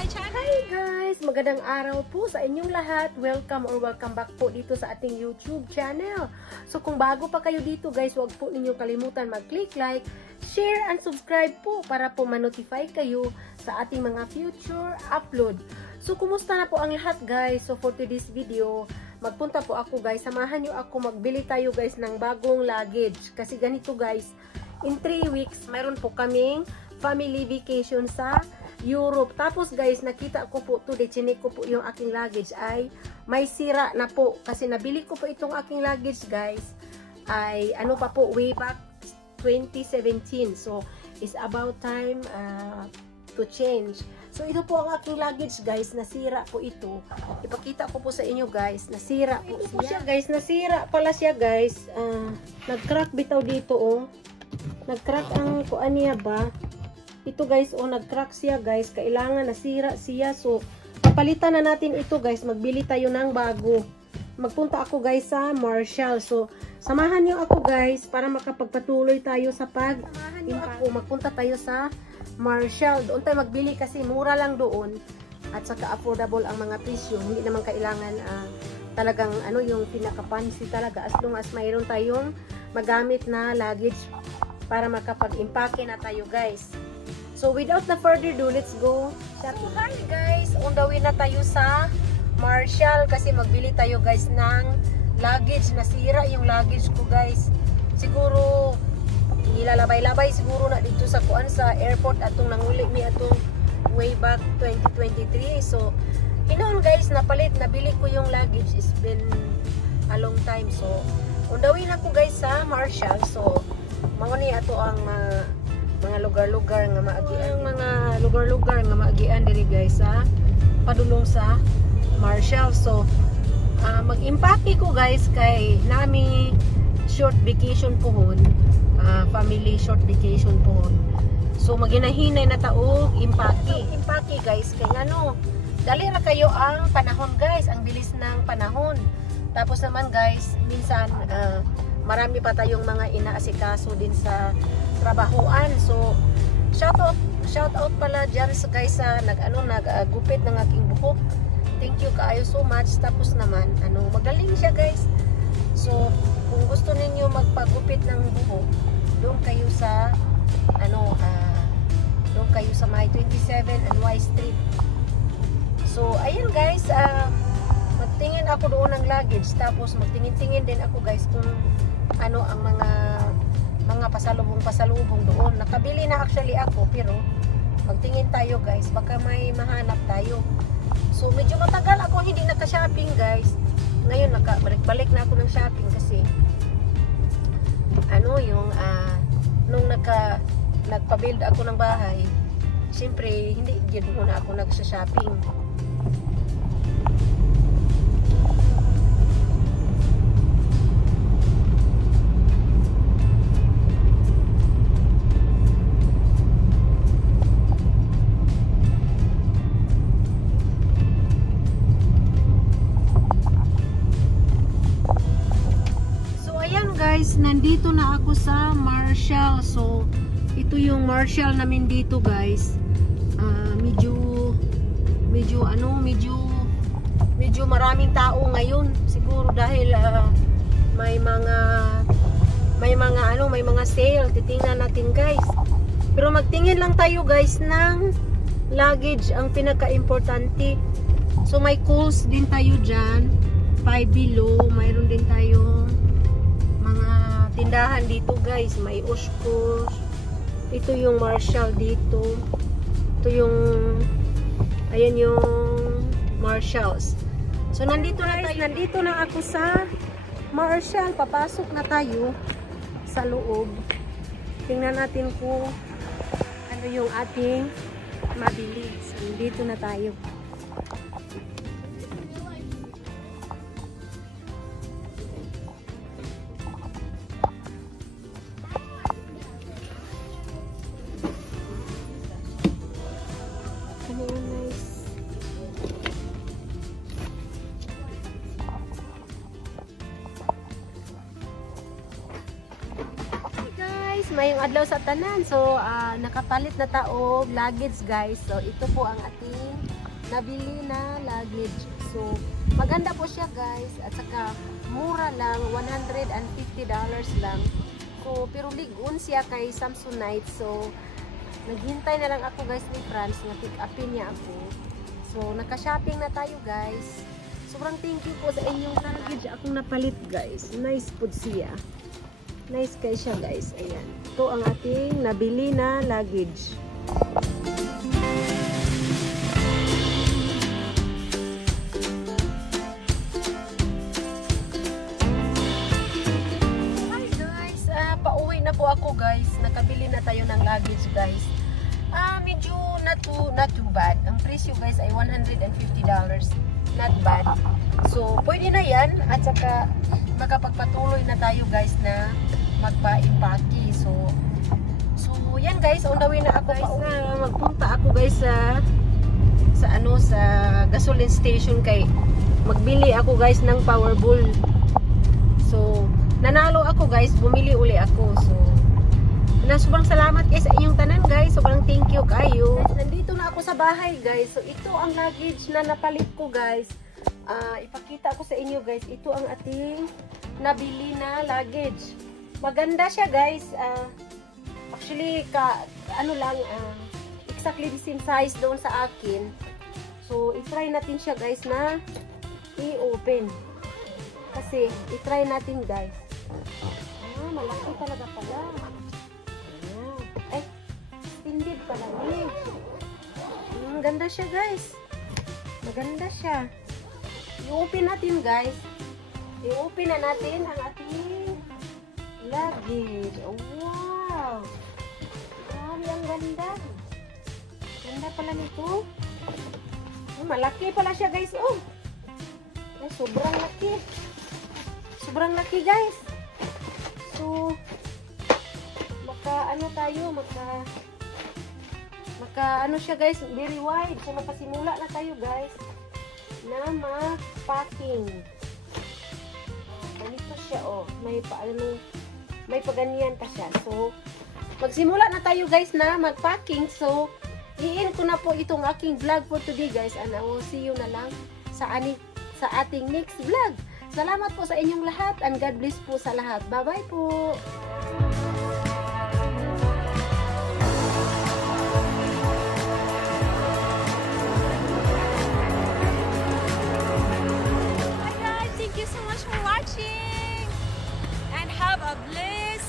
my channel. Hi guys! Magandang araw po sa inyong lahat. Welcome or welcome back po dito sa ating YouTube channel. So kung bago pa kayo dito guys, huwag po ninyong kalimutan mag-click like, share, and subscribe po para po ma-notify kayo sa ating mga future upload. So kumusta na po ang lahat guys? So for today's video, magpunta po ako guys. Samahan nyo ako, magbili tayo guys ng bagong luggage. Kasi ganito guys, in 3 weeks, mayroon po kaming family vacation sa Europe. Tapos guys, nakita ko po today, chinik ko po yung aking luggage ay may sira na po. Kasi nabili ko po itong aking luggage guys ay ano pa po, way back 2017. So, it's about time to change. So, ito po ang aking luggage guys, nasira po ito. Ipakita ko po sa inyo guys, nasira po siya guys, nasira pala siya guys. Nag-crack bitaw dito oh. Nag-crack ang kuan niya ba? Ito guys, oh, nag-crack siya guys. Kailangan nasira siya. So, papalitan na natin ito guys. Magbili tayo ng bago. Magpunta ako guys sa Marshall. So, samahan nyo ako guys para makapagpatuloy tayo sa Samahan nyo ako. Magpunta tayo sa Marshall. Doon tayo magbili kasi mura lang doon. At saka affordable ang mga presyo. Hindi naman kailangan talagang ano yung pinaka-fancy talaga. As long as mayroon tayong magamit na luggage para makapag-impake na tayo guys. So, without the further ado, let's go shopping. So, hi guys! On the way na tayo sa Marshall kasi magbili tayo guys ng luggage. Nasira yung luggage ko guys. Siguro, ilalabay-labay siguro na dito sa kuan sa airport atong nanguli mi atong way back 2023. So, hinoon guys, napalit, nabili ko yung luggage. It's been a long time. So, on the way na ko guys sa Marshall. So, mawani ato ang mga lugar-lugar nga maagian, diri guys sa padulong sa Marshall. So mag-impake ko guys kay nami short vacation pohon, family short vacation pohon. So maginahinay na taog impake guys kay ngano dali ra kayo ang panahon guys, ang bilis ng panahon. Tapos naman guys, minsan marami pa tayong mga inaasikaso din sa trabahoan. So, shout out pala dyan sa guys sa nag-gupit ng aking buhok. Thank you kaayo so much. Tapos naman, magaling siya guys. So, kung gusto ninyo magpagupit ng buhok, doon kayo sa doon kayo sa May 27 and Y Street. So, ayun guys, magtingin ako doon ng luggage. Tapos, magtingin-tingin din ako guys kung ano ang mga pasalubong doon. Nakabili na actually ako pero magtingin tayo guys, baka may mahanap tayo. So medyo matagal ako hindi naka-shopping guys. Ngayon nakabalik-balik na ako ng shopping kasi nung nagpa-build ako ng bahay, siyempre hindi gid muna ako nagsa-shopping. Guys, nandito na ako sa Marshall. So, ito yung Marshall namin dito guys. Medyo maraming tao ngayon. Siguro dahil may mga sale. Titingnan natin guys. Pero magtingin lang tayo guys ng luggage ang pinaka-importante. So, may Kohl's din tayo dyan. Five Below. Mayroon din tayo tindahan dito guys, may Oshkosh. Ito yung Marshall dito. Ito yung ayan yung Marshalls. So nandito na tayo, nandito na ako sa Marshall. Papasok na tayo sa loob. Tingnan natin kung ano yung ating mabili. So nandito na tayo. mayong adlaw sa tanan. So, nakapalit na taog luggage guys. So, ito po ang ating nabili na luggage. So, maganda po siya guys. At saka, mura lang. $150 lang. So, pero ligon siya kay Samsonite. So, naghintay na lang ako guys ni Franz na pick upin niya ako. So, naka-shopping na tayo guys. Sobrang thank you po sa inyong luggage akong napalit guys. Nice po siya. Nice kayo siya guys. Ayan. Ito ang ating nabili na luggage. Hi guys. Pauwi na po ako guys. Nakabili na tayo ng luggage guys. Medyo not too bad. Ang presyo guys ay $150. Not bad. So, pwede na yan. At saka, makapagpatuloy na tayo guys na magpa-impake. So, yan guys. On the way na ako guys. Magpunta ako guys sa gasoline station kay magbili ako guys ng Powerball. So, nanalo ako guys. Bumili uli ako. So, sobrang salamat guys sa inyong tanan guys. Sobrang thank you kayo. Guys, nandito na ako sa bahay guys. So ito ang luggage na napalit ko guys. Ipakita ko sa inyo guys. Ito ang ating nabili na luggage. Maganda siya guys. Actually exactly the same size doon sa akin. So i-try natin siya guys na i-open. Kasi i-try natin guys. Malaki talaga pala. Ay, extended pala ni. Maganda siya guys. Maganda siya. I-open natin guys. I-open na natin ang ating luggage. Oh, wow. Grabe, ang ganda. Ganda pala nito. Malaki pala siya guys. Oh. Ay, sobrang laki. Sobrang laki guys. So, ano siya guys, very wide. So makasimula na tayo guys na mag-packing. Ganito siya oh. May paganyan pa siya. So magsimula na tayo guys na mag-packing. So i-end ko na po itong aking vlog for today guys, and I will see you na lang sa ating next vlog. Salamat po sa inyong lahat, and God bless po sa lahat. Bye bye po. Thank you so much for watching, and have a blessed